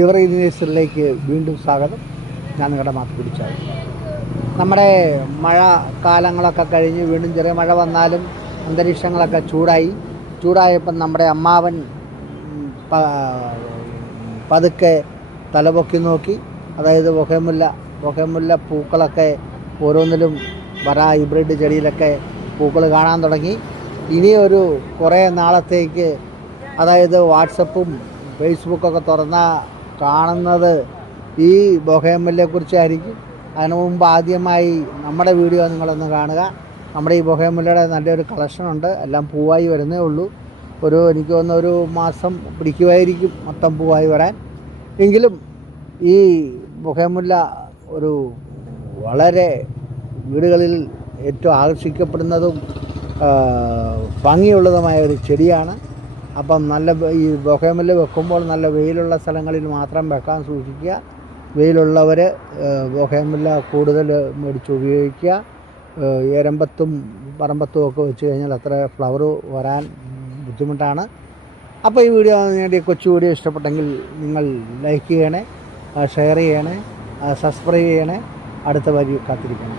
എവറഗ്രീൻ നേഴ്സറിയിലേക്ക് വീണ്ടും സ്വാഗതം. ഞാൻ നിങ്ങളുടെ മാത്ത് പിടിച്ചാൽ നമ്മുടെ മഴ കാലങ്ങളൊക്കെ കഴിഞ്ഞ് വീണ്ടും ചെറിയ മഴ വന്നാലും അന്തരീക്ഷങ്ങളൊക്കെ ചൂടായപ്പം നമ്മുടെ അമ്മാവൻ പതുക്കെ തലപൊക്കി നോക്കി. അതായത് ബൊഗേൻവില്ല പൂക്കളൊക്കെ ഓരോന്നിലും ഹൈബ്രിഡ് ചെടിയിലൊക്കെ പൂക്കൾ കാണാൻ തുടങ്ങി. ഇനിയൊരു കുറേ നാളത്തേക്ക് അതായത് വാട്സപ്പും ഫേസ്ബുക്കൊക്കെ തുറന്നാൽ കാണുന്നത് ഈ ബൊഗേൻവില്ലയെക്കുറിച്ചായിരിക്കും. അതിനു മുമ്പ് ആദ്യമായി നമ്മുടെ വീഡിയോ നിങ്ങളൊന്ന് കാണുക. നമ്മുടെ ഈ ബൊഗേൻവില്ലയുടെ നല്ലൊരു കളക്ഷനുണ്ട്. എല്ലാം പൂവായി വരുന്നേ ഉള്ളൂ. എനിക്ക് തോന്നുന്ന ഒരു മാസം പിടിക്കുമായിരിക്കും മൊത്തം പൂവായി വരാൻ. എങ്കിലും ഈ ബൊഗേൻവില്ല ഒരു വളരെ വീടുകളിൽ ഏറ്റവും ആകർഷിക്കപ്പെടുന്നതും ഭംഗിയുള്ളതുമായ ഒരു ചെടിയാണ്. അപ്പം ഈ ബൊഗേൻവില്ല വെക്കുമ്പോൾ നല്ല വെയിലുള്ള സ്ഥലങ്ങളിൽ മാത്രം വെക്കാൻ സൂക്ഷിക്കുക. വെയിലുള്ളവർ ബൊഗേൻവില്ല കൂടുതൽ മേടിച്ച് ഉപയോഗിക്കുക. ഏരമ്പത്തും പറമ്പത്തും ഒക്കെ വെച്ച് കഴിഞ്ഞാൽ അത്ര ഫ്ലവർ വരാൻ ബുദ്ധിമുട്ടാണ്. അപ്പോൾ ഈ വീഡിയോ കൊച്ചു വീഡിയോ ഇഷ്ടപ്പെട്ടെങ്കിൽ നിങ്ങൾ ലൈക്ക് ചെയ്യണേ, ഷെയർ ചെയ്യണേ, സബ്സ്ക്രൈബ് ചെയ്യണേ. അടുത്ത വരി കാത്തിരിക്കണം.